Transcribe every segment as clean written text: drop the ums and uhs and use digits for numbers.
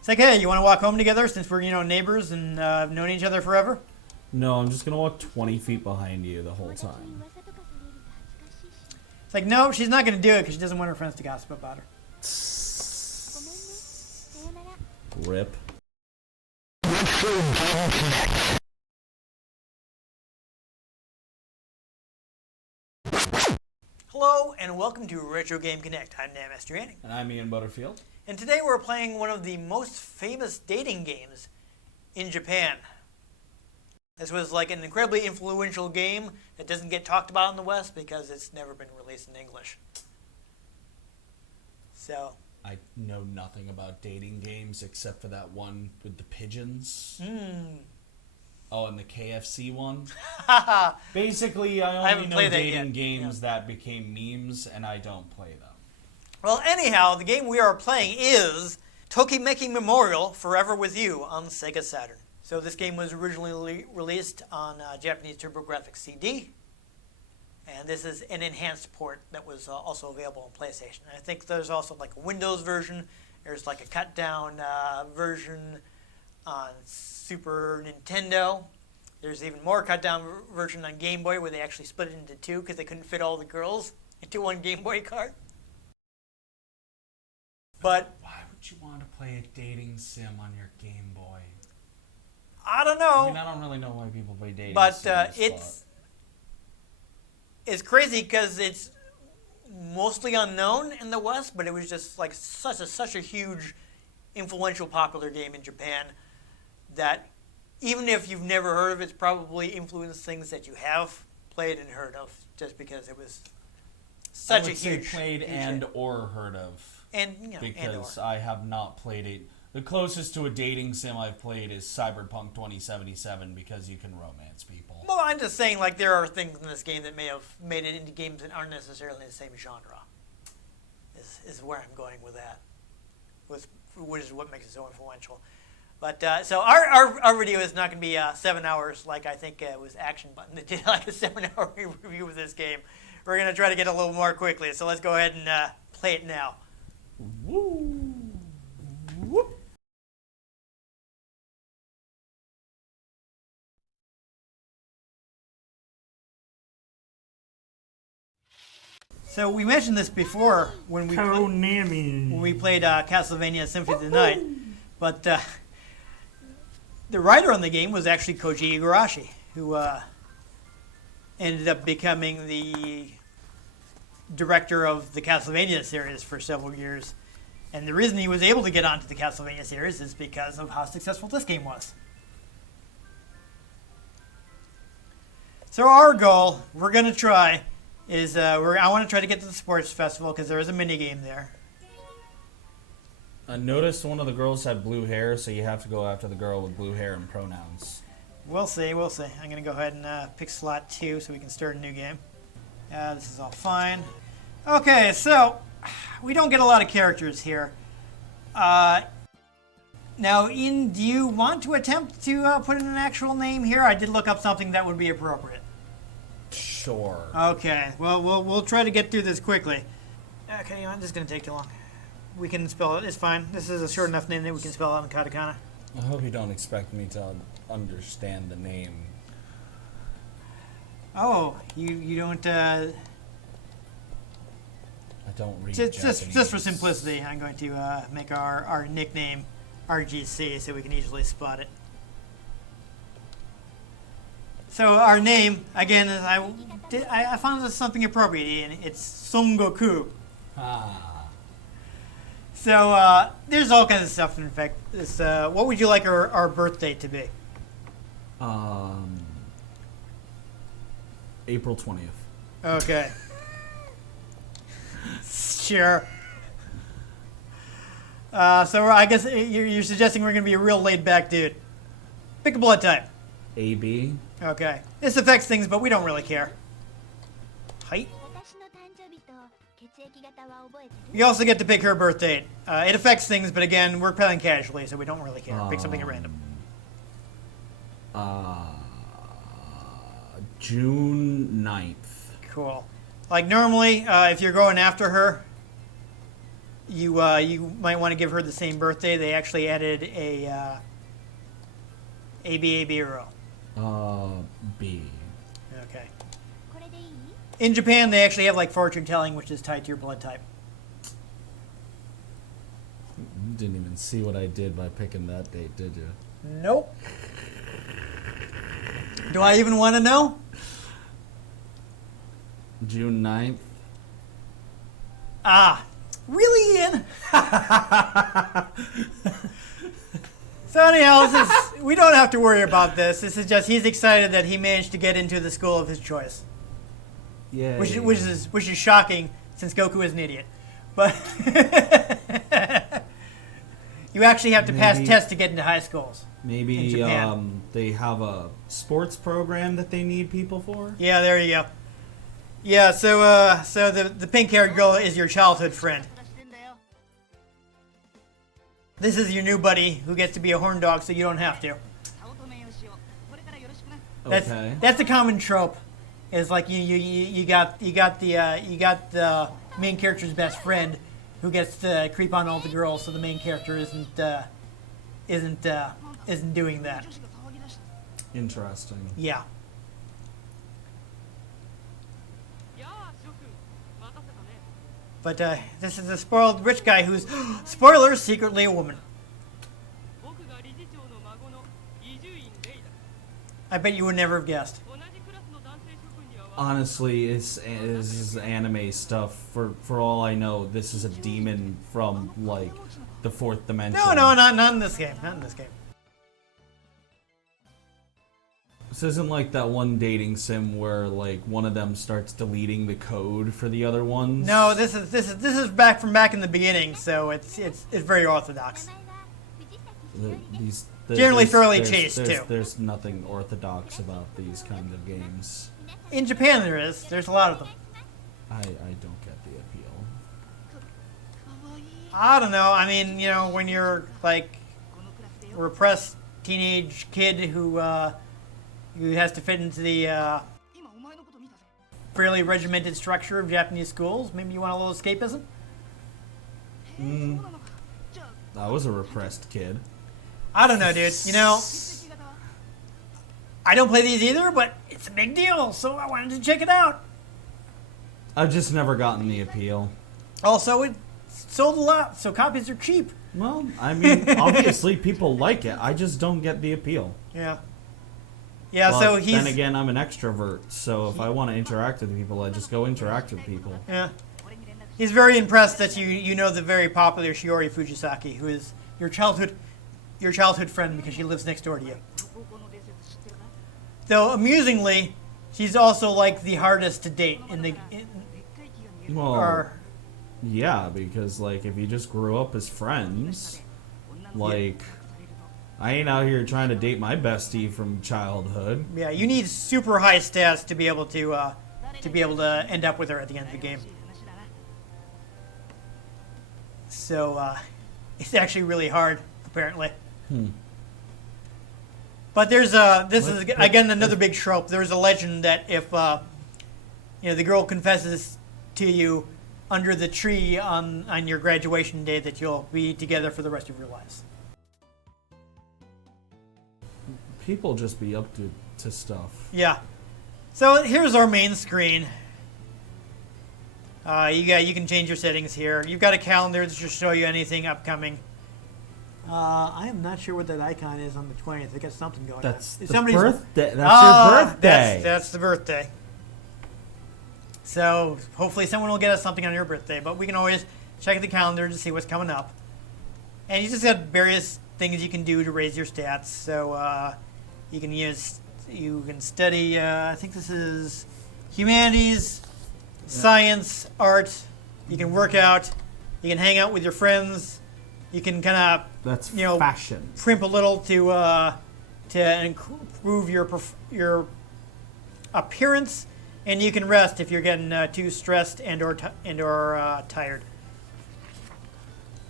It's like, hey, you want to walk home together since we're, neighbors and known each other forever? No, I'm just gonna walk 20 feet behind you the whole time. It's like, no, she's not going to do it because she doesn't want her friends to gossip about her. Rip. Hello, and welcome to Retro Game Connect. I'm Mastriani. And I'm Ian Butterfield. And today we're playing one of the most famous dating games in Japan. This was like an incredibly influential game that doesn't get talked about in the West because it's never been released in English. So... I know nothing about dating games except for that one with the pigeons. Oh, and the KFC one. Basically, I only know dating games that became memes, and I don't play them. Well, anyhow, the game we are playing is Tokimeki Memorial Forever With You on Sega Saturn. So this game was originally released on Japanese TurboGrafx CD. And this is an enhanced port that was also available on PlayStation. And I think there's also like a Windows version. There's like a cut down version on Super Nintendo. There's even more cut down version on Game Boy where they actually split it into two because they couldn't fit all the girls into one Game Boy cart. But why would you want to play a dating sim on your Game Boy? I don't know. I mean, I don't really know why people play dating sims. But it's crazy because it's mostly unknown in the West, but it was just like such a huge, influential, popular game in Japan that even if you've never heard of it, it's probably influenced things that you have played and heard of just because it was such a huge... I would say played and or heard of. Because I have not played it. The closest to a dating sim I've played is Cyberpunk 2077 because you can romance people. Well, I'm just saying, like, there are things in this game that may have made it into games that aren't necessarily the same genre. Is where I'm going with that. Which is what makes it so influential. But, so our video is not going to be 7 hours like I think it was Action Button that did like a 7-hour review of this game. We're going to try to get a little more quickly, so let's go ahead and play it now. Woo! Whoop! So we mentioned this before when we played Castlevania Symphony of the Night, but the writer on the game was actually Koji Igarashi, who ended up becoming the director of the Castlevania series for several years. And the reason he was able to get onto the Castlevania series is because of how successful this game was. So our goal, we're going to try, is I want to try to get to the sports festival because there is a mini game there. I noticed one of the girls had blue hair, so you have to go after the girl with blue hair and pronouns. We'll see. I'm going to go ahead and pick slot 2 so we can start a new game. This is all fine. Okay, so we don't get a lot of characters here. Now, Ian, do you want to attempt to put in an actual name here? I did look up something that would be appropriate. Sure. Okay, well, we'll try to get through this quickly. Okay, this is going to take too long. We can spell it. It's fine. This is a short enough name that we can spell it on katakana. I hope you don't expect me to understand the name. Oh, you don't... I don't read Japanese. Just for simplicity, I'm going to make our nickname RGC so we can easily spot it. So our name, again, is I found this something appropriate, and it's Son Goku. So there's all kinds of stuff. In fact, what would you like our birth date to be? April 20th. Okay. Sure. So I guess you're suggesting we're going to be a real laid-back dude. Pick a blood type. AB. Okay. This affects things, but we don't really care. Height. You also get to pick her birth date. It affects things, but again, we're playing casually, so we don't really care. Pick something at random. June 9th. Cool. Like normally, if you're going after her, you might want to give her the same birthday. They actually added a ABA row. B. Okay. In Japan, they actually have like fortune telling, which is tied to your blood type. You didn't even see what I did by picking that date, did you? Nope. Do I even want to know? June 9th. Ah, really, Ian? So anyhow, we don't have to worry about this. This is just he's excited that he managed to get into the school of his choice. Yeah. Which is shocking since Goku is an idiot. But you actually have to pass tests to get into high schools. Maybe they have a sports program that they need people for. Yeah, there you go. Yeah, so the pink-haired girl is your childhood friend. This is your new buddy who gets to be a horn dog, so you don't have to. That's a common trope. Is like you got the main character's best friend who gets to creep on all the girls, so the main character isn't doing that. Interesting. Yeah. But this is a spoiled rich guy who's, spoiler, secretly a woman. I bet you would never have guessed. Honestly, it's anime stuff. For all I know, this is a demon from, like, the fourth dimension. No, not in this game. Not in this game. This isn't like that one dating sim where, like, one of them starts deleting the code for the other ones. No, this is back in the beginning, so it's very orthodox. Generally fairly chaste too. There's nothing orthodox about these kind of games. In Japan, there is. There's a lot of them. I don't get the appeal. I don't know. I mean, when you're like a repressed teenage kid who has to fit into the fairly regimented structure of Japanese schools, maybe you want a little escapism? I was a repressed kid. I don't know, dude. I don't play these either, but it's a big deal, so I wanted to check it out. I've just never gotten the appeal. Also, it sold a lot, so copies are cheap. Well, I mean, obviously people like it. I just don't get the appeal. Yeah. Yeah, but so he's... then again, I'm an extrovert, so if I want to interact with people, I just go interact with people. Yeah. He's very impressed that you know the very popular Shiori Fujisaki, who is your childhood friend because she lives next door to you. Though, amusingly, she's also like the hardest to date in the... Yeah, because, like, if you just grew up as friends, like... I ain't out here trying to date my bestie from childhood. Yeah, you need super high stats to be able to end up with her at the end of the game. So it's actually really hard, apparently. But there's this is again another big trope. There's a legend that if the girl confesses to you under the tree on your graduation day, that you'll be together for the rest of your lives. People just be up to stuff. Yeah. So here's our main screen. You can change your settings here. You've got a calendar that should show you anything upcoming. I am not sure what that icon is on the 20th. They got something going on. That's your birthday. That's the birthday. So hopefully someone will get us something on your birthday. But we can always check the calendar to see what's coming up. And you just got various things you can do to raise your stats. So you can study. I think this is humanities, science, art. You can work out. You can hang out with your friends. You can kind of fashion. Primp a little to improve your appearance, and you can rest if you're getting too stressed and or tired.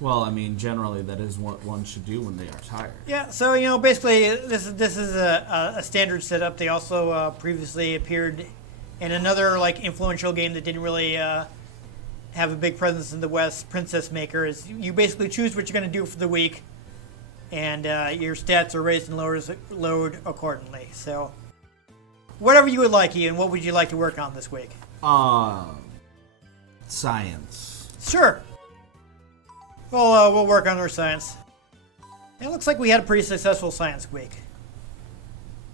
Well, I mean, generally that is what one should do when they are tired. Yeah, so basically this is a standard setup. They also previously appeared in another like influential game that didn't really have a big presence in the West, Princess Maker, is you basically choose what you're going to do for the week, and your stats are raised and lowered accordingly. So, whatever you would like, Ian, what would you like to work on this week? Science. Sure. We'll work on our science. It looks like we had a pretty successful science week.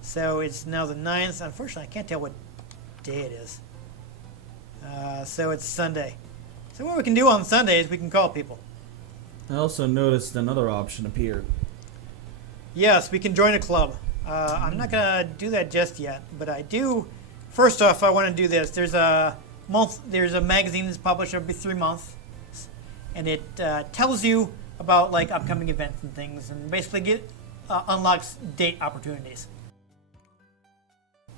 So it's now the 9th. Unfortunately, I can't tell what day it is. So it's Sunday. So what we can do on Sunday is we can call people. I also noticed another option appeared. Yes, we can join a club. I'm not going to do that just yet, but I do. First off, I want to do this. There's a magazine that's published every 3 months, and it tells you about like upcoming events and things, and basically unlocks date opportunities.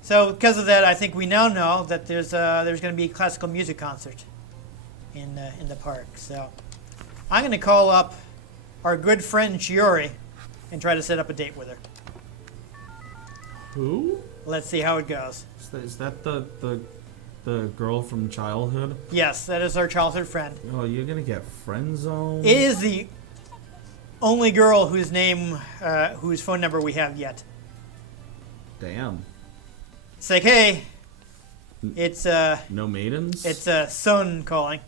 So because of that, I think we now know that there's going to be a classical music concert in the park. So I'm going to call up our good friend Chiori and try to set up a date with her. Who? Let's see how it goes. Is that the girl from childhood? Yes, that is our childhood friend. Oh, you're gonna get friend zoned? It is the only girl whose phone number we have yet. Damn. It's like, hey, it's no maidens? It's Son calling.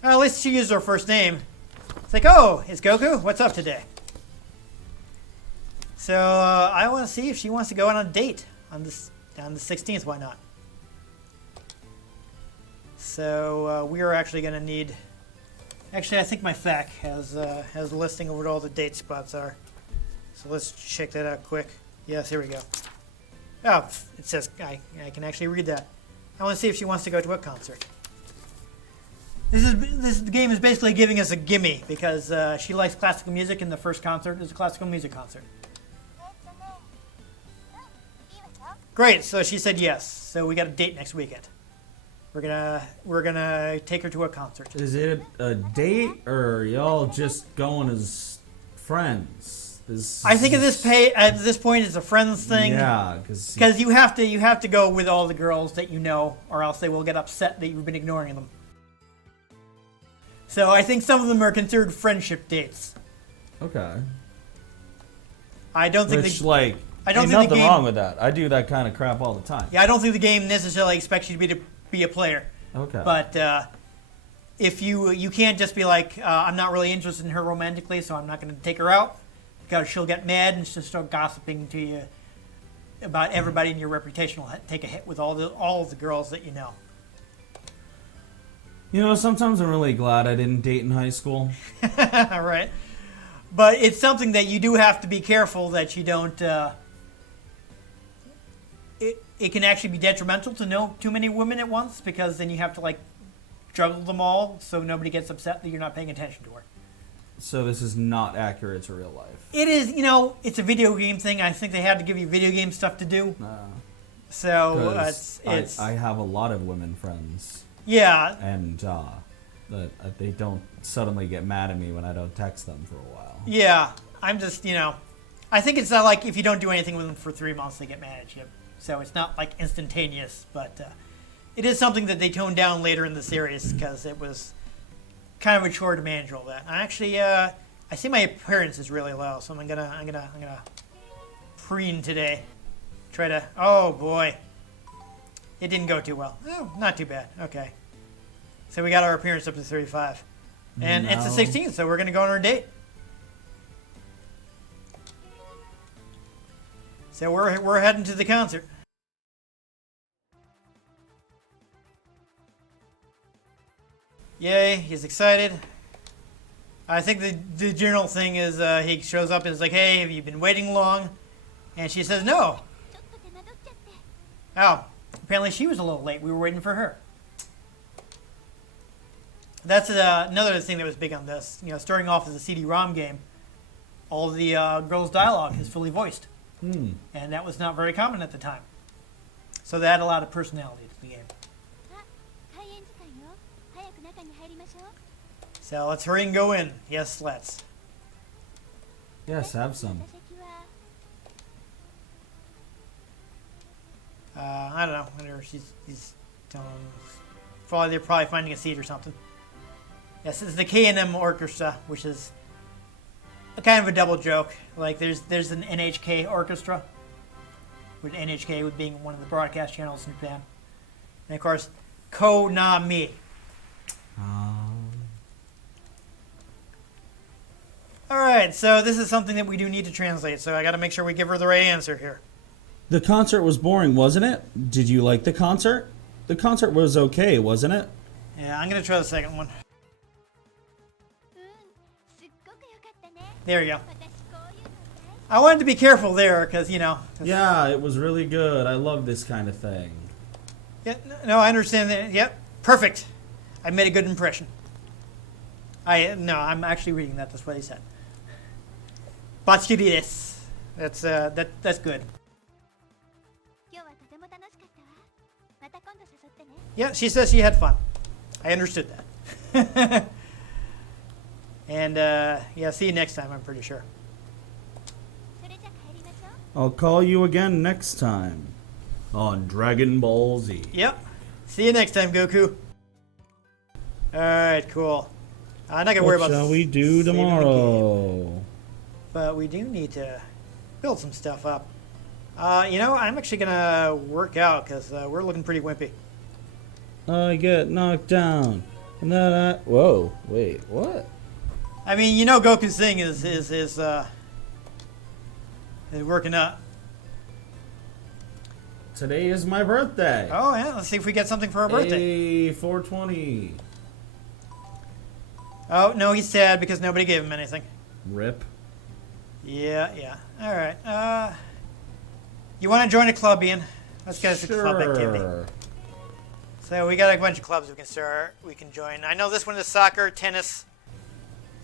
Well, at least she used her first name. It's like, oh, it's Goku. What's up today? So I want to see if she wants to go on a date on the 16th. Why not? So we are actually going to need. Actually, I think my FAQ has a listing of what all the date spots are. So let's check that out quick. Yes, here we go. Oh, it says I can actually read that. I want to see if she wants to go to a concert. This game is basically giving us a gimme because she likes classical music, and the first concert is a classical music concert. Great, so she said yes. So we got a date next weekend. We're gonna take her to a concert. Is it a date or y'all just going as friends? I think at this point it's a friends thing. Yeah, because you have to go with all the girls that you know, or else they will get upset that you've been ignoring them. So I think some of them are considered friendship dates. Okay. I don't think ain't nothing wrong with that. I do that kind of crap all the time. Yeah, I don't think the game necessarily expects you to be a player. Okay. But if you can't just be like, I'm not really interested in her romantically, so I'm not going to take her out, because she'll get mad and she'll start gossiping to you about everybody, and your reputation will take a hit with all of the girls that you know. You know, sometimes I'm really glad I didn't date in high school. All right. But it's something that you do have to be careful that you don't. It can actually be detrimental to know too many women at once, because then you have to like juggle them all so nobody gets upset that you're not paying attention to her. So this is not accurate to real life. It is, it's a video game thing. I think they had to give you video game stuff to do. So it's. I have a lot of women friends. Yeah. And they don't suddenly get mad at me when I don't text them for a while. Yeah. I'm just, I think it's not like if you don't do anything with them for 3 months, they get mad at you. So it's not like instantaneous, but it is something that they toned down later in the series because it was kind of a chore to manage all that. I actually, I see my appearance is really low, so I'm gonna preen today. Try to. Oh boy. It didn't go too well. Oh, not too bad. Okay. So we got our appearance up to 35. And it's the 16th, so we're going to go on our date. So we're heading to the concert. Yay, he's excited. I think the general thing is he shows up and is like, hey, have you been waiting long? And she says, no. Oh. Apparently she was a little late. We were waiting for her. That's another thing that was big on this. Starting off as a CD-ROM game, all the girls' dialogue is fully voiced. And that was not very common at the time. So that had a lot of personality to the game. So let's hurry and go in. Yes, let's. Yes, have some. I don't know. Whenever he's telling them, they're probably finding a seat or something. Yes, it's the K&M Orchestra, which is a kind of a double joke. Like there's an NHK Orchestra, with NHK with being one of the broadcast channels in Japan, and of course, Konami. All right, so this is something that we do need to translate. So I got to make sure we give her the right answer here. The concert was boring, wasn't it? Did you like the concert? The concert was okay, wasn't it? Yeah, I'm gonna try the second one. There you go. I wanted to be careful there because, you know. Yeah, it was really good. I love this kind of thing. Yeah, no, I understand that. Yep, perfect. I made a good impression. I'm actually reading that. That's what he said. Batsukiri desu. That's good. Yeah, she says she had fun. I understood that. And, yeah, see you next time, I'm pretty sure. I'll call you again next time on Dragon Ball Z. Yep. See you next time, Goku. Alright, cool. I'm not going to worry about what shall we do tomorrow? But we do need to build some stuff up. You know, I'm actually going to work out because we're looking pretty wimpy. I get knocked down. And then whoa, wait, what? I mean, you know Goku's thing is working up. Today is my birthday. Oh, yeah. Let's see if we get something for our birthday. Hey, 420. Oh, no, he's sad because nobody gave him anything. Rip. Yeah. All right. You want to join a club, Ian? Let's get us a club activity. So we got a bunch of clubs we can join. I know this one is soccer, tennis,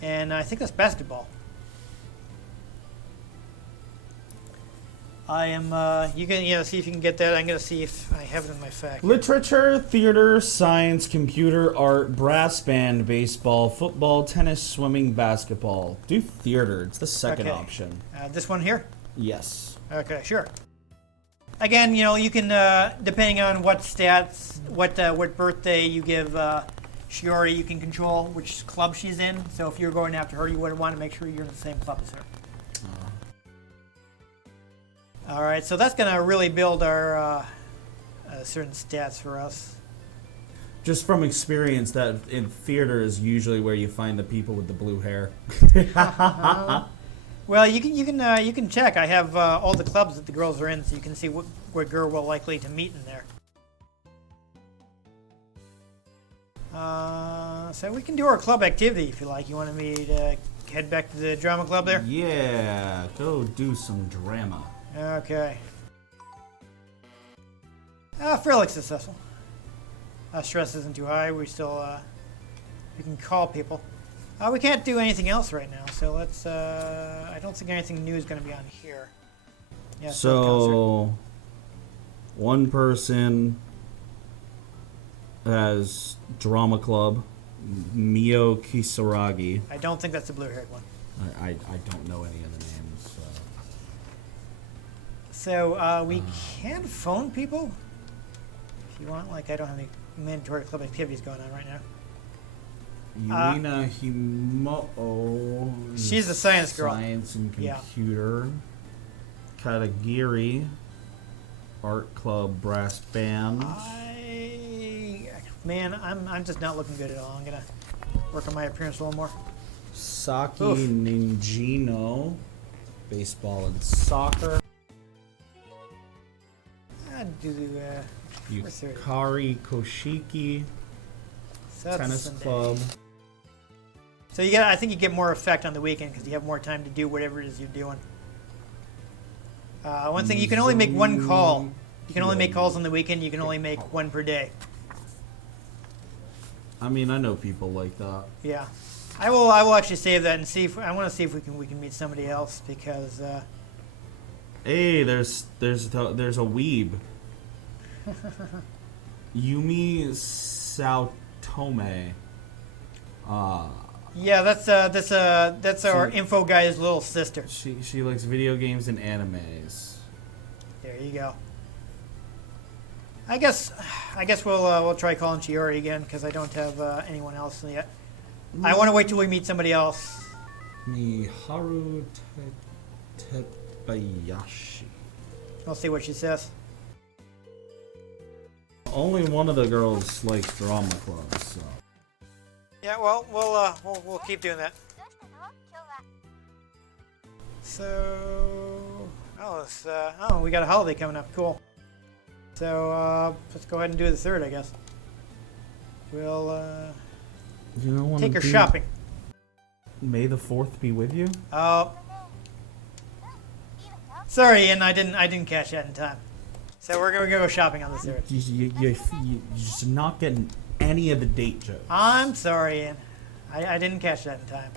and I think that's basketball. I am, you can, see if you can get that. I'm going to see if I have it in my fact. Literature, theater, science, computer, art, brass band, baseball, football, tennis, swimming, basketball. Do theater. It's the second option. This one here? Yes. Okay, sure. Again, you can, depending on what stats, what birthday you give Shiori, you can control which club she's in. So if you're going after her, you would want to make sure you're in the same club as her. All right, so that's going to really build our certain stats for us. Just from experience, that in theater is usually where you find the people with the blue hair. Well, you can check. I have all the clubs that the girls are in, so you can see what girl we're likely to meet in there. So we can do our club activity if you like. You want me to head back to the drama club there? Yeah, go do some drama. Okay. Fairly successful. Stress isn't too high. We still we can call people. We can't do anything else right now, so let's. I don't think anything new is going to be on here. Yeah. So, one person has drama club, Mio Kisaragi. I don't think that's the blue-haired one. I don't know any of the names. So we can phone people if you want. Like I don't have any mandatory club activities going on right now. Yulina Himo. She's the science girl. Science and computer. Yeah. Katagiri. Art club brass band. I'm just not looking good at all. I'm gonna work on my appearance a little more. Saki Ninjino. Baseball and soccer. Yukari Koshiki. Tennis club. So I think you get more effect on the weekend because you have more time to do whatever it is you're doing. One thing, you can only make one call. You can only make calls on the weekend. You can only make one per day. I mean, I know people like that. Yeah, I will actually save that and see if I want to see if we can meet somebody else because. Hey, there's a weeb. Yumi Saotome. Yeah, that's our info guy's little sister. She likes video games and animes. There you go. I guess we'll try calling Chiori again because I don't have anyone else yet. I want to wait till we meet somebody else. Miharu Tebayashi. I'll see what she says. Only one of the girls likes drama clubs, so. Yeah, well, we'll keep doing that. So, we got a holiday coming up. Cool. So let's go ahead and do the third, I guess. We'll take her shopping. May the 4th be with you. Oh, sorry, Ian, I didn't catch that in time. So we're gonna go shopping on the third. You're just not getting any of the date jokes. I'm sorry, Ian. I didn't catch that in time.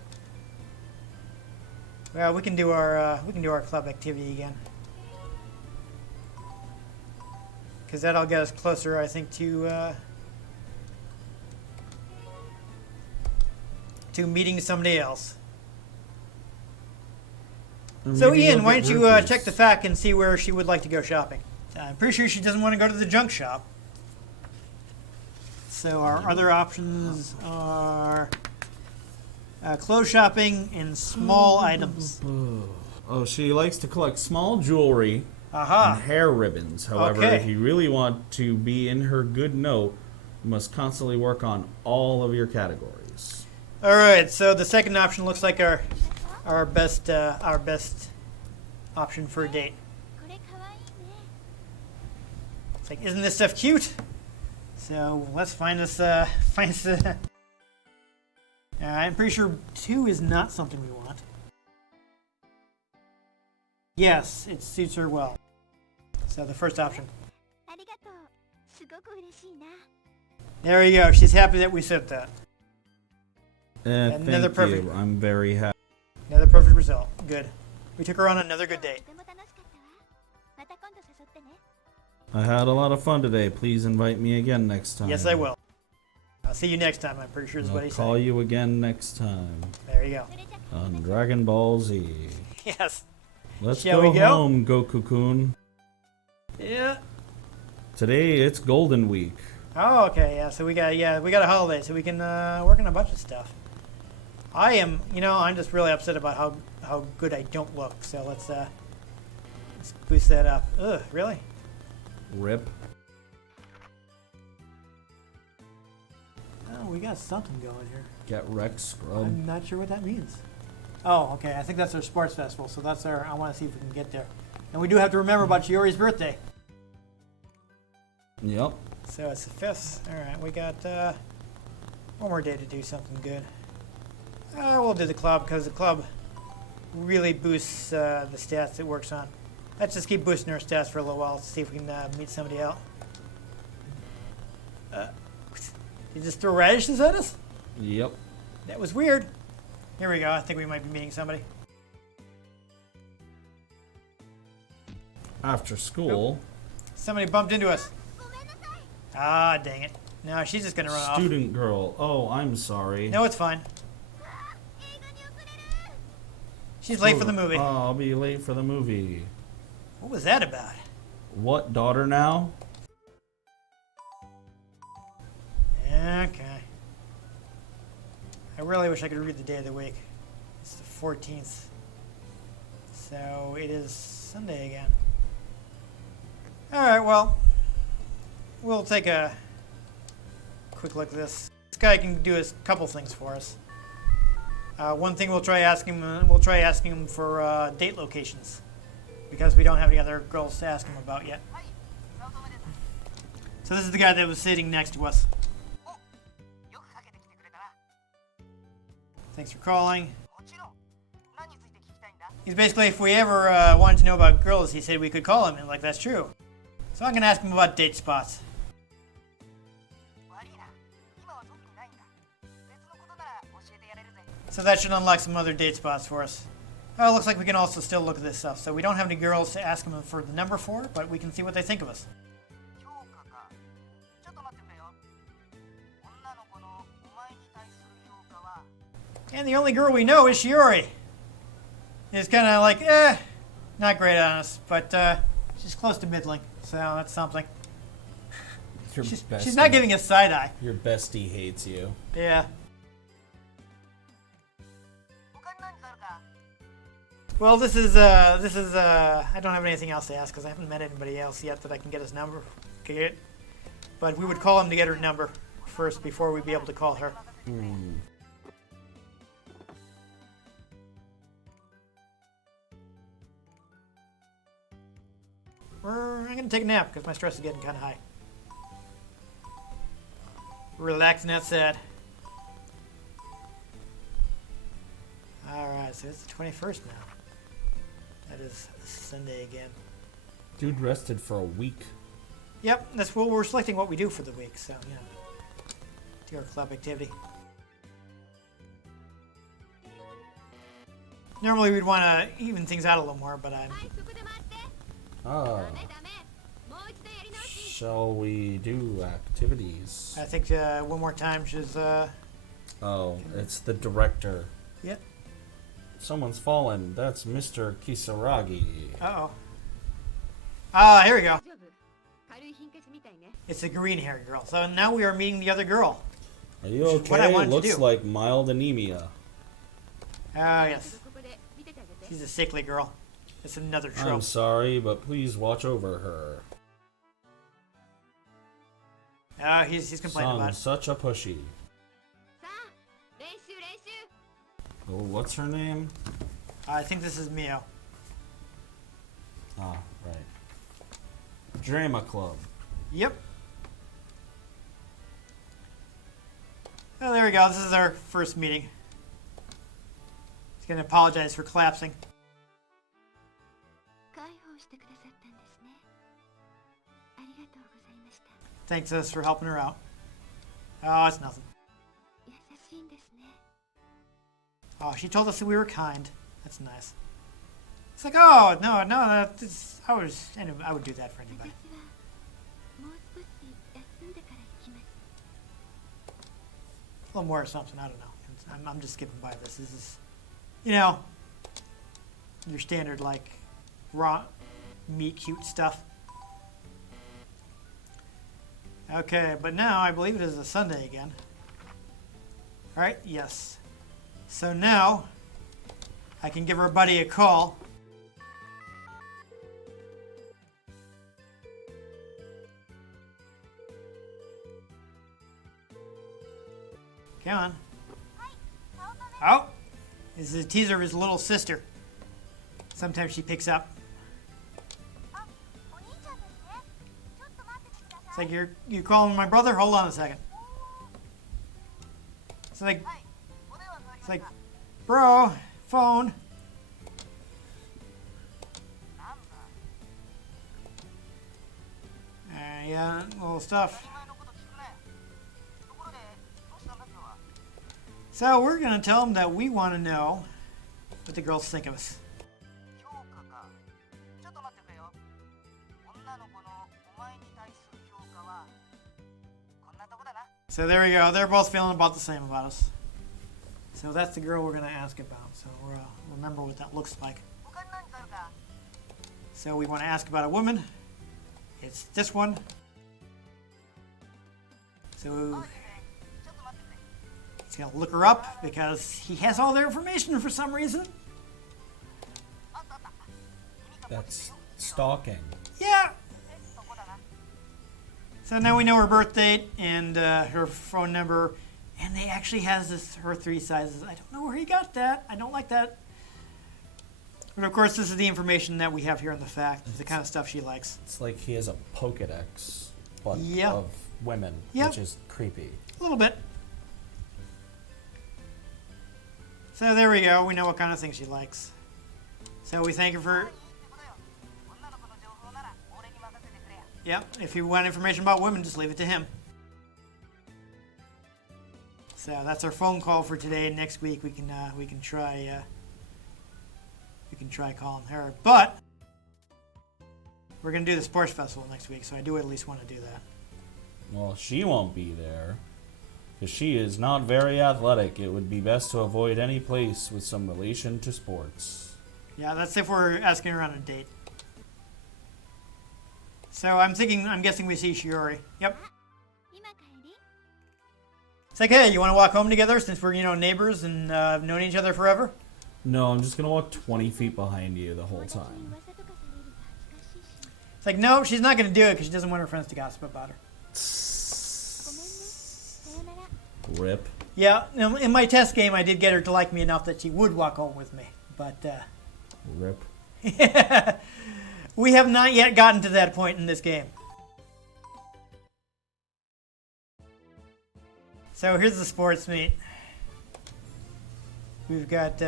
Well, we can do our club activity again, because that'll get us closer, I think, to meeting somebody else. So, Ian, why don't you check the FAQ and see where she would like to go shopping? I'm pretty sure she doesn't want to go to the junk shop. So our other options are clothes shopping and small items. Oh, she likes to collect small jewelry and hair ribbons. However, if you really want to be in her good note, you must constantly work on all of your categories. All right, so the second option looks like our best option for a date. It's like, isn't this stuff cute? So let's find us I'm pretty sure 2 is not something we want. Yes, it suits her well. So the first option. There you go. She's happy that we said that. Another perfect. You. I'm very happy. Another perfect result. Good. We took her on another good date. I had a lot of fun today. Please invite me again next time. Yes, I will. I'll see you next time. I'm pretty sure is what he said. I'll call you again next time. There you go. On Dragon Ball Z. Yes. Let's go home, Goku-kun. Yeah. Today it's Golden Week. Oh, okay. Yeah. So we got a holiday, so we can work on a bunch of stuff. I'm just really upset about how good I don't look. So let's boost that up. Ugh, really? Rip. Oh, we got something going here. Get wrecked, scrub. I'm not sure what that means. Oh, okay. I think that's our sports festival. So that's I want to see if we can get there. And we do have to remember about Chiori's birthday. Yep. So it's the 5th. All right, we got one more day to do something good. We'll do the club because the club really boosts the stats it works on. Let's just keep boosting our stats for a little while to see if we can meet somebody out. Did you just throw radishes at us? Yep. That was weird. Here we go. I think we might be meeting somebody. After school. Oh. Somebody bumped into us. Ah, dang it. No, she's just going to run off. Student girl. Oh, I'm sorry. No, it's fine. She's late for the movie. Oh, I'll be late for the movie. What was that about? What, daughter now? Okay. I really wish I could read the day of the week. It's the 14th. So it is Sunday again. Alright, well, we'll take a quick look at this. This guy can do a couple things for us. One thing we'll try asking him for date locations, because we don't have any other girls to ask him about yet. So this is the guy that was sitting next to us. Thanks for calling. He's basically, if we ever wanted to know about girls, he said we could call him, and like, that's true. So I'm going to ask him about date spots. So that should unlock some other date spots for us. Oh, it looks like we can also still look at this stuff. So we don't have any girls to ask them for the number for, but we can see what they think of us. And the only girl we know is Shiori. It's kind of like, not great on us, but she's close to middling, so that's something. She's not giving us side eye. Your bestie hates you. Yeah. Well, this is I don't have anything else to ask because I haven't met anybody else yet that I can get his number. But we would call him to get her number first before we'd be able to call her. I'm going to take a nap because my stress is getting kind of high. Relax, not sad. Alright, so it's the 21st now. That is Sunday again. Dude rested for a week. Yep, that's what we're selecting what we do for the week, so yeah. Do our club activity. Normally we'd want to even things out a little more, but I'm... Shall we do activities? I think one more time she's... Oh, it's the director. Yep. Someone's fallen. That's Mr. Kisaragi. Uh-oh. Ah, here we go. It's the green-haired girl. So now we are meeting the other girl. Are you okay? It looks like mild anemia. Ah, yes. She's a sickly girl. It's another trope. I'm sorry, but please watch over her. Ah, he's complaining about it. Such a pushy. Oh, what's her name? I think this is Mio. Ah, right. Drama Club. Yep. Oh, there we go. This is our first meeting. He's going to apologize for collapsing. Thanks us for helping her out. Oh, it's nothing. Oh, she told us that we were kind. That's nice. It's like, oh, no, I would do that for anybody. A little more or something, I don't know. I'm just skipping by this. This is, you know, your standard, like, raw, meat, cute stuff. Okay, but now I believe it is a Sunday again. Alright, yes. So now, I can give her buddy a call. Come on. Oh! This is a teaser of his little sister. Sometimes she picks up. It's like you calling my brother? Hold on a second. It's like, bro, phone. Yeah, little stuff. So we're gonna tell them that we want to know what the girls think of us. So there we go. They're both feeling about the same about us. So that's the girl we're going to ask about. So we'll remember what that looks like. So we want to ask about a woman. It's this one. So he's going to look her up because he has all their information for some reason. That's stalking. Yeah. So now we know her birth date and her phone number, and they actually has her 3 sizes. I don't know where he got that. I don't like that. But of course, this is the information that we have here in the fact, the kind of stuff she likes. It's like he has a Pokedex, but yep. of women, yep. which is creepy. A little bit. So there we go. We know what kind of things she likes. So we thank her for... Yeah, if you want information about women, just leave it to him. So that's our phone call for today. Next week we can try calling her. But we're gonna do the sports festival next week, so I do at least want to do that. Well, she won't be there because she is not very athletic. It would be best to avoid any place with some relation to sports. Yeah, that's if we're asking her on a date. So I'm guessing we see Shiori. Yep. It's like, hey, you want to walk home together since we're, neighbors and have known each other forever? No, I'm just gonna walk 20 feet behind you the whole time. It's like, no, she's not going to do it because she doesn't want her friends to gossip about her. Rip. Yeah, in my test game, I did get her to like me enough that she would walk home with me. But, Rip. we have not yet gotten to that point in this game. So here's the sports meet. We've got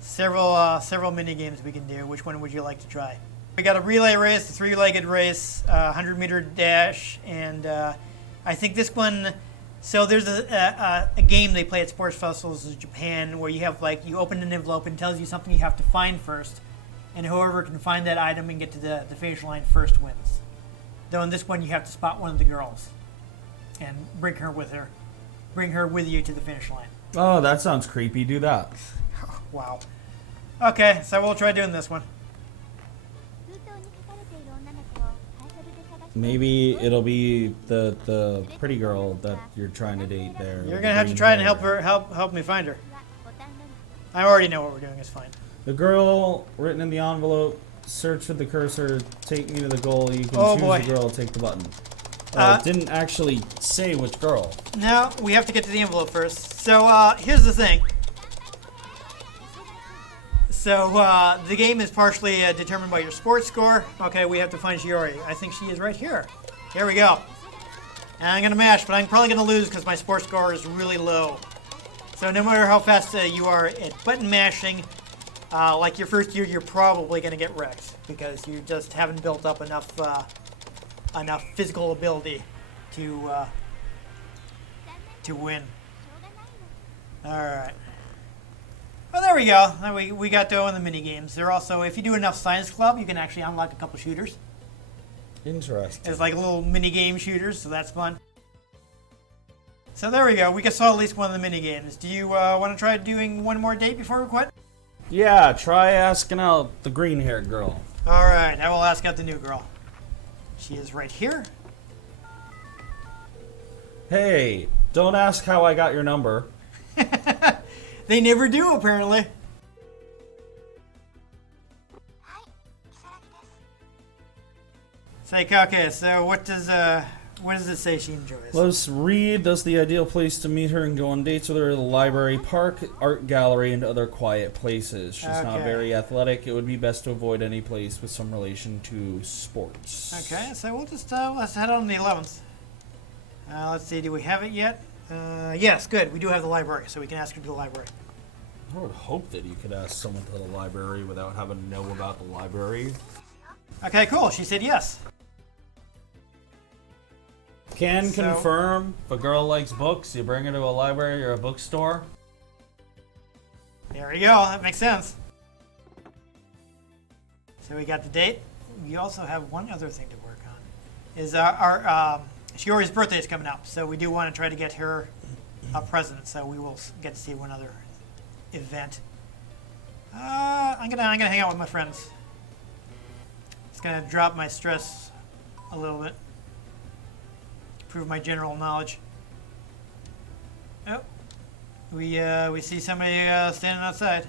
several mini games we can do. Which one would you like to try? We got a relay race, a three-legged race, 100-meter dash, and I think this one. So there's a game they play at sports festivals in Japan where you have you open an envelope and it tells you something you have to find first, and whoever can find that item and get to the finish line first wins. Though in this one you have to spot one of the girls and bring her with you to the finish line. Oh, that sounds creepy. Do that. Wow. Okay, so we'll try doing this one. Maybe it'll be the pretty girl that you're trying to date there. You're gonna have to try and help me find her. I already know what we're doing. It's fine. The girl written in the envelope. Search with the cursor. Take me to the goal. You can choose boy. the girl. Take the button. Didn't actually say which girl. No, we have to get to the envelope first. So here's the thing. So the game is partially determined by your sports score. Okay, we have to find Shiori. I think she is right here. Here we go. And I'm going to mash, but I'm probably going to lose because my sports score is really low. So no matter how fast you are at button mashing, like your first year, you're probably going to get wrecked because you just haven't built up enough physical ability to win. All right. Well, there we go. We got to in the mini games. They're also, if you do enough science club, you can actually unlock a couple shooters. Interesting. It's like little mini game shooters, so that's fun. So there we go. We saw at least one of the mini games. Do you want to try doing one more date before we quit? Yeah, try asking out the green-haired girl. All right, I will ask out the new girl. She is right here. Hey, don't ask how I got your number. They never do, apparently. It's like, okay, so what does it say she enjoys? Let's read. That's the ideal place to meet her and go on dates with her: the library, park, art gallery, and other quiet places. She's not very athletic. It would be best to avoid any place with some relation to sports. Okay, so we'll just let's head on the 11th. Let's see, do we have it yet? Yes, good. We do have the library, so we can ask her to the library. I would hope that you could ask someone to the library without having to know about the library. Okay, cool. She said yes. Can confirm if a girl likes books, you bring her to a library or a bookstore. There we go. That makes sense. So we got the date. We also have one other thing to work on. Is our Shiori's birthday is coming up, so we do want to try to get her a present. So we will get to see one other event. I'm gonna hang out with my friends. It's gonna drop my stress a little bit. Improve my general knowledge. Oh, we see somebody standing outside.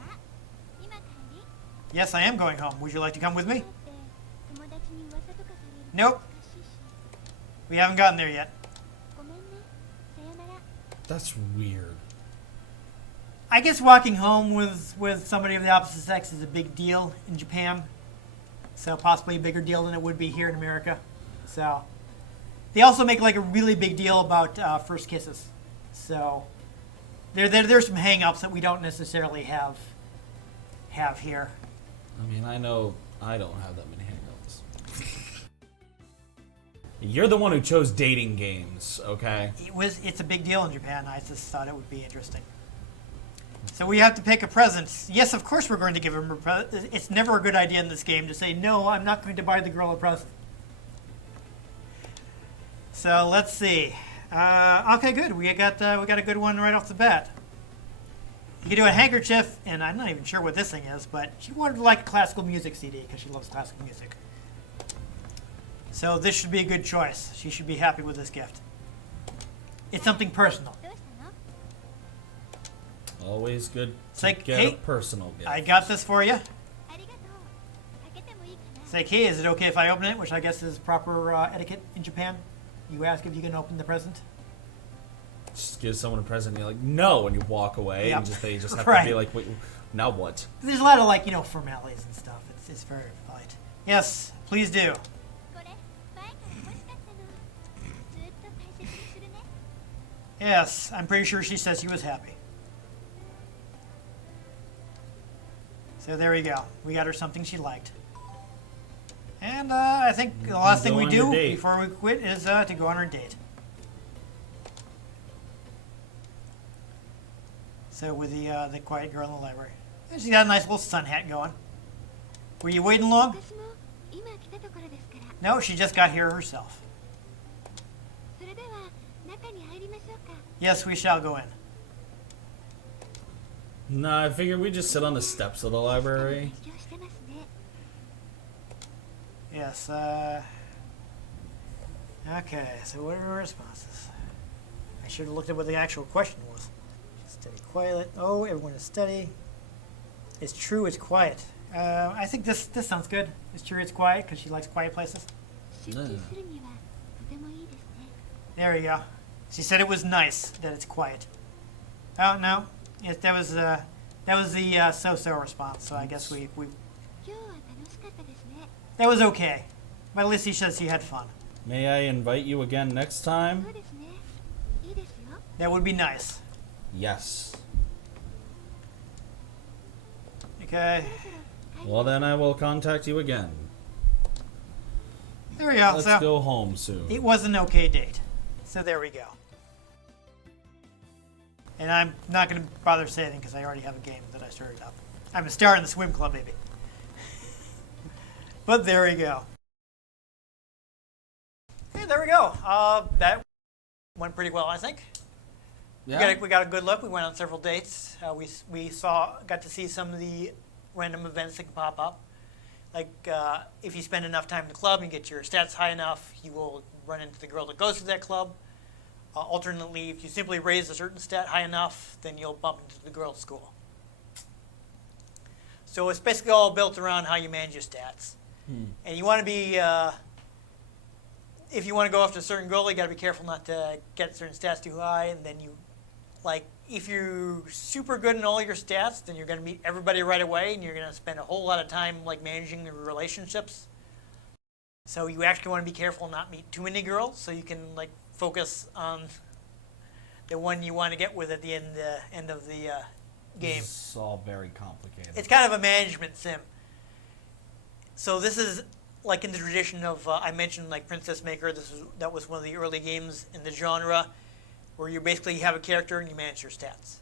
Yes, I am going home. Would you like to come with me? Nope. We haven't gotten there yet. That's weird. I guess walking home with somebody of the opposite sex is a big deal in Japan. So possibly a bigger deal than it would be here in America. So they also make like a really big deal about first kisses. So there's some hang-ups that we don't necessarily have here. I mean, I know I don't have that many hang-ups. You're the one who chose dating games, okay? It's a big deal in Japan. I just thought it would be interesting. So we have to pick a present. Yes, of course we're going to give him a present. It's never a good idea in this game to say, no, I'm not going to buy the girl a present. So let's see. Okay, good. We got a good one right off the bat. You can do a handkerchief, and I'm not even sure what this thing is, but she wanted like a classical music CD because she loves classical music. So this should be a good choice. She should be happy with this gift. It's something personal. Always good It's to like, get hey, a personal gift. I got this for you. It's like, hey, is it okay if I open it? Which I guess is proper etiquette in Japan. You ask if you can open the present. Just give someone a present and you're like, no, and you walk away. Yep. And they just have Right. to be like, wait, now what? There's a lot of, like, formalities and stuff. It's very polite. Yes, please do. Yes, I'm pretty sure she says she was happy. So there we go. We got her something she liked. And I think the last thing we do before we quit is to go on our date. So with the quiet girl in the library. And she's got a nice little sun hat going. Were you waiting long? No, she just got here herself. Yes, we shall go in. Nah, I figured we'd just sit on the steps of the library. Yes, okay, so what are our responses? I should have looked at what the actual question was. Steady, quiet. Oh, everyone is steady. It's true, it's quiet. I think this sounds good. It's true, it's quiet, because she likes quiet places. Yeah. There you go. She said it was nice that it's quiet. Oh, no. Yes, that was the so-so response, so I guess we that was okay. But at least he says he had fun. May I invite you again next time? That would be nice. Yes. Okay. Well, then I will contact you again. There we go. Let's So go home soon. it was an okay date. So there we go. And I'm not going to bother saying because I already have a game that I started up. I'm a star in the swim club, baby. But there we go. Hey, there we go. That went pretty well, I think. Yeah. We got a good look. We went on several dates. We got to see some of the random events that can pop up. Like if you spend enough time in the club and get your stats high enough, you will run into the girl that goes to that club. Alternately, if you simply raise a certain stat high enough, then you'll bump into the girls' school. So it's basically all built around how you manage your stats. And you want to be, if you want to go after a certain goal, you got to be careful not to get certain stats too high. And then if you're super good in all your stats, then you're going to meet everybody right away, and you're going to spend a whole lot of time managing the relationships. So you actually want to be careful not meet too many girls, so you can focus on the one you want to get with at the end of the game. It's all very complicated. It's kind of a management sim. So this is in the tradition of I mentioned Princess Maker. That was one of the early games in the genre, where you basically have a character and you manage your stats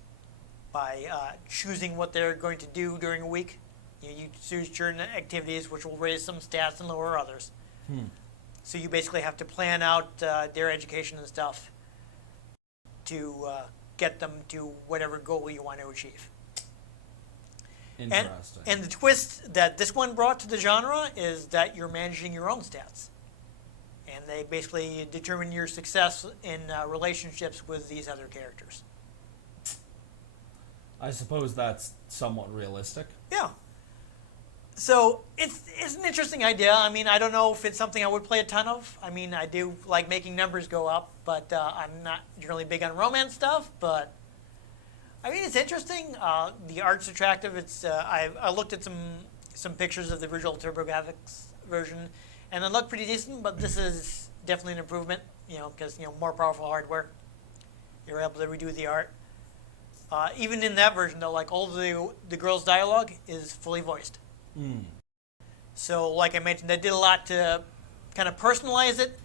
by choosing what they're going to do during a week. You choose certain activities which will raise some stats and lower others. So you basically have to plan out their education and stuff to get them to whatever goal you want to achieve. Interesting. And the twist that this one brought to the genre is that you're managing your own stats. And they basically determine your success in relationships with these other characters. I suppose that's somewhat realistic. Yeah. So it's an interesting idea. I mean, I don't know if it's something I would play a ton of. I mean, I do like making numbers go up, but I'm not generally big on romance stuff. But I mean, it's interesting. The art's attractive. I looked at some pictures of the original TurboGrafx version, and they look pretty decent. But this is definitely an improvement, because more powerful hardware. You're able to redo the art. Even in that version, though, all the girls' dialogue is fully voiced. So, like I mentioned, they did a lot to kind of personalize it,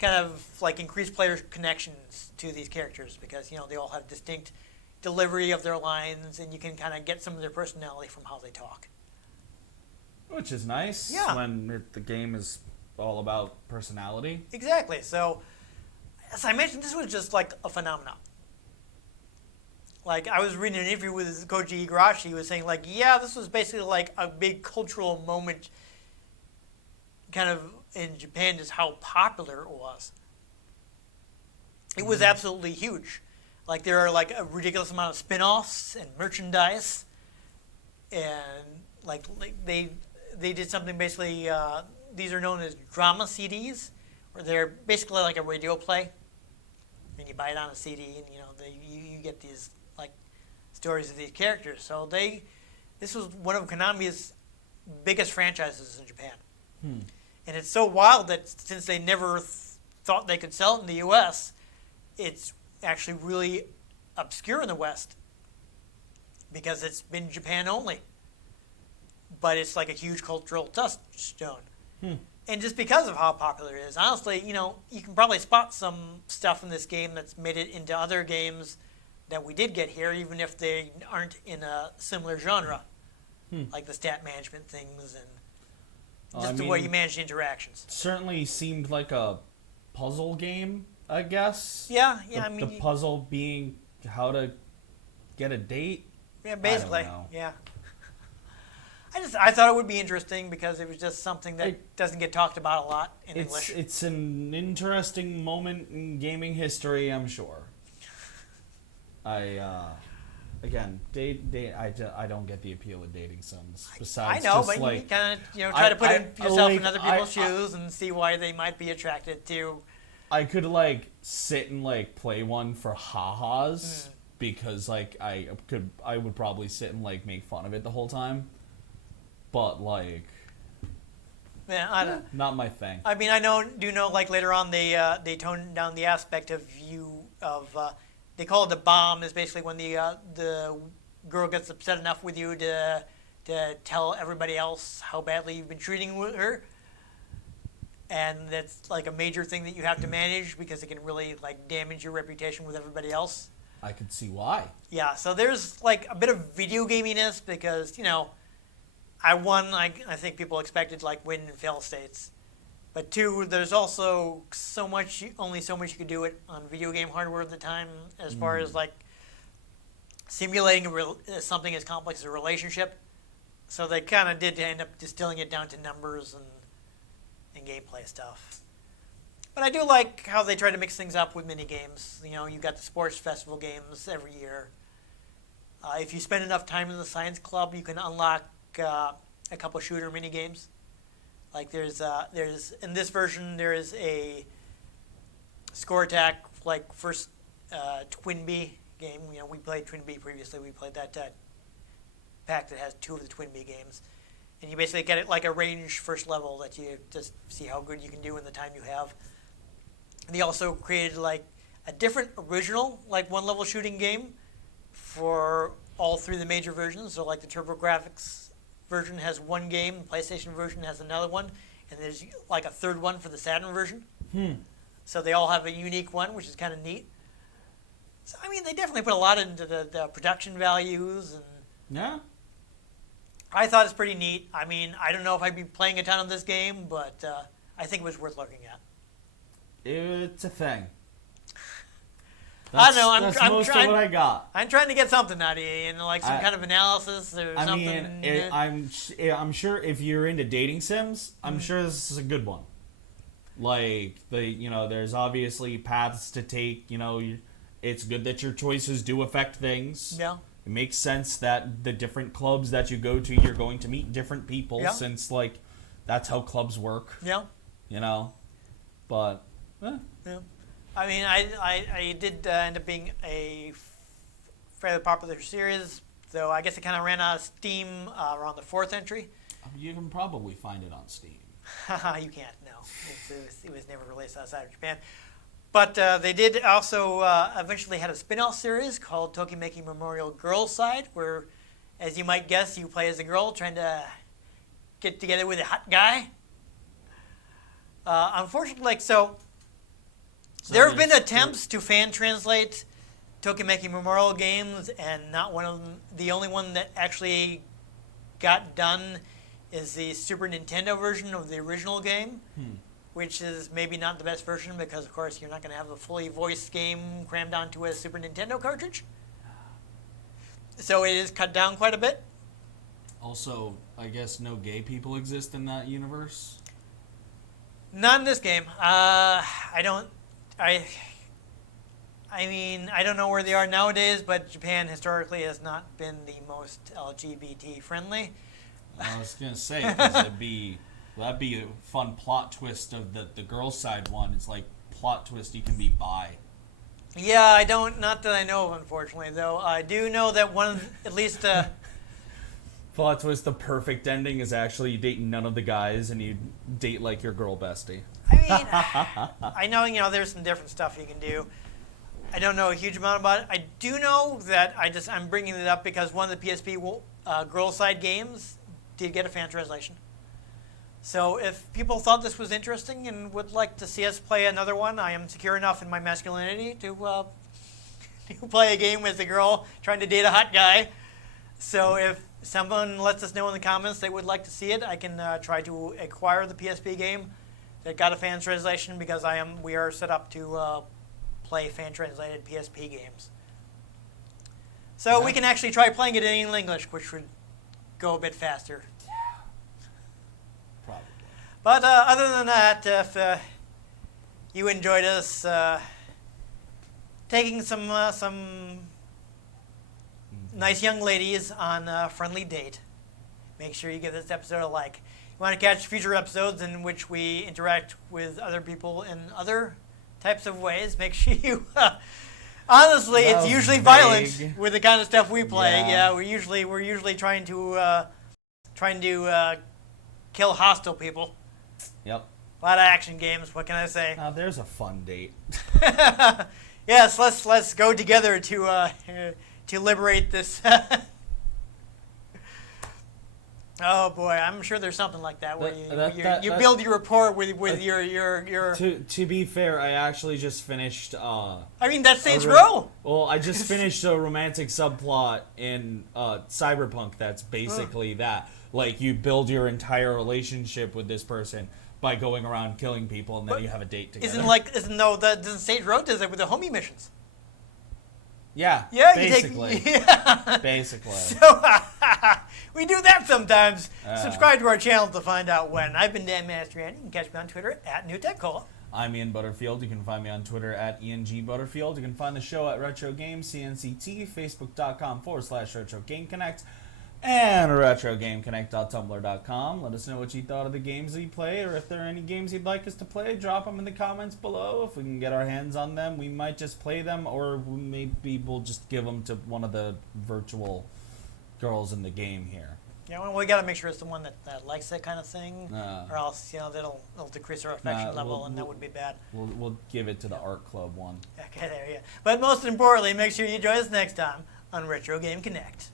kind of increase players' connections to these characters because, they all have distinct delivery of their lines, and you can kind of get some of their personality from how they talk. Which is nice when the game is all about personality. Exactly. So, as I mentioned, this was just a phenomenon. I was reading an interview with Koji Igarashi. He was saying, this was basically a big cultural moment kind of in Japan, just how popular it was. It was absolutely huge. Like there are like a ridiculous amount of spin-offs and merchandise, and like they did something basically. These are known as drama CDs, where they're basically like a radio play, and you buy it on a CD, and you get these like stories of these characters. So this was one of Konami's biggest franchises in Japan, and it's so wild that since they never thought they could sell it in the U.S., it's actually really obscure in the West because it's been Japan only. But it's like a huge cultural touchstone. And just because of how popular it is, honestly, you can probably spot some stuff in this game that's made it into other games that we did get here, even if they aren't in a similar genre, like the stat management things and just the way you manage the interactions. Certainly seemed like a puzzle game, I guess. Yeah. The puzzle being how to get a date. Yeah, basically. I don't know. Yeah. I thought it would be interesting because it was just something that doesn't get talked about a lot in English. It's an interesting moment in gaming history, I'm sure. I don't get the appeal of dating sims. Besides, I know, just but like, you kind of try to put yourself in other people's shoes and see why they might be attracted to. I could sit and play one for ha-has because I would probably sit and make fun of it the whole time. But yeah, I don't. Not my thing. I mean, I do know later on they toned down the aspect of they call it the bomb, is basically when the girl gets upset enough with you to tell everybody else how badly you've been treating her, and that's a major thing that you have to manage because it can really damage your reputation with everybody else. I could see why. Yeah, so there's a bit of video gaminess because I think people expected win and fail states. But two, there's also only so much you could do it on video game hardware at the time as far as simulating something as complex as a relationship. So they kind of did end up distilling it down to numbers and gameplay stuff. But I do like how they try to mix things up with mini games. You got the sports festival games every year. If you spend enough time in the science club, you can unlock a couple shooter mini games. There's in this version there is a score attack first Twin Bee game. We played Twin Bee previously. We played that pack that has two of the Twin Bee games, and you basically get it a range first level that you just see how good you can do in the time you have. And they also created a different original one level shooting game for all three of the major versions. So the TurboGrafx version has one game, the PlayStation version has another one, and there's a third one for the Saturn version. So they all have a unique one, which is kind of neat. So they definitely put a lot into the production values, and yeah, I thought it's pretty neat. I don't know if I'd be playing a ton of this game, but I think it was worth looking at. It's a thing. I don't know. That's most of what I got. I'm trying to get something out of you, some kind of analysis or something. I'm sure if you're into dating sims, I'm sure this is a good one. There's obviously paths to take. It's good that your choices do affect things. Yeah. It makes sense that the different clubs that you go to, you're going to meet different people since that's how clubs work. Yeah. But. Yeah. I did end up being a fairly popular series, though I guess it kind of ran out of steam around the fourth entry. You can probably find it on Steam. You can't, no. It was never released outside of Japan. But they did also eventually had a spin-off series called Tokimeki Memorial Girls Side, where, as you might guess, you play as a girl trying to get together with a hot guy. Unfortunately, there have been attempts to fan translate Tokimeki Memorial games, and not one of them. The only one that actually got done is the Super Nintendo version of the original game, which is maybe not the best version because, of course, you're not going to have a fully voiced game crammed onto a Super Nintendo cartridge. So it is cut down quite a bit. Also, I guess no gay people exist in that universe? Not in this game. I I mean, I don't know where they are nowadays, but Japan historically has not been the most LGBT friendly. I was gonna say, 'cause that'd be a fun plot twist of the girls' side one. It's like plot twist you can be bi. Yeah, I don't. Not that I know of, unfortunately. Though I do know that at least. Plot twist: the perfect ending is actually you date none of the guys and you date like your girl bestie. I mean, I know there's some different stuff you can do. I don't know a huge amount about it. I do know that I'm bringing it up because one of the PSP girls' side games did get a fan translation. So if people thought this was interesting and would like to see us play another one, I am secure enough in my masculinity to play a game with a girl trying to date a hot guy. So if someone lets us know in the comments they would like to see it, I can try to acquire the PSP game that got a fan translation because we are set up to play fan translated PSP games. So we can actually try playing it in English, which would go a bit faster. Probably. But other than that, if you enjoyed us taking some nice young ladies on a friendly date, make sure you give this episode a like. You want to catch future episodes in which we interact with other people in other types of ways, make sure you... honestly, it's usually violent with the kind of stuff we play. Yeah, we're usually trying to kill hostile people. Yep. A lot of action games. What can I say? There's a fun date. Yes, let's go together to liberate this. Oh boy, I'm sure there's something like that where you build your rapport with your. To be fair, I actually just finished. I mean, that's Saints Row. Well, I just finished a romantic subplot in Cyberpunk. That's basically that. Like you build your entire relationship with this person by going around killing people, and then you have a date together. Doesn't Saints Row does it with the homie missions? Yeah. Basically. Basically. So we do that sometimes. Subscribe to our channel to find out when. I've been Dan Mastriani. You can catch me on Twitter at NewTechCola. I'm Ian Butterfield. You can find me on Twitter at IanG Butterfield. You can find the show at Retro Games CNCT, Facebook.com/RetroGameConnect, and RetroGameConnect.tumblr.com. Let us know what you thought of the games that you played, or if there are any games you'd like us to play, drop them in the comments below. If we can get our hands on them, we might just play them, or maybe we'll just give them to one of the virtual girls in the game here. Yeah, well, we got to make sure it's the one that likes that kind of thing, or else it'll decrease our affection level, and that would be bad. We'll give it to the art club one. Okay, there, yeah. But most importantly, make sure you join us next time on Retro Game Connect.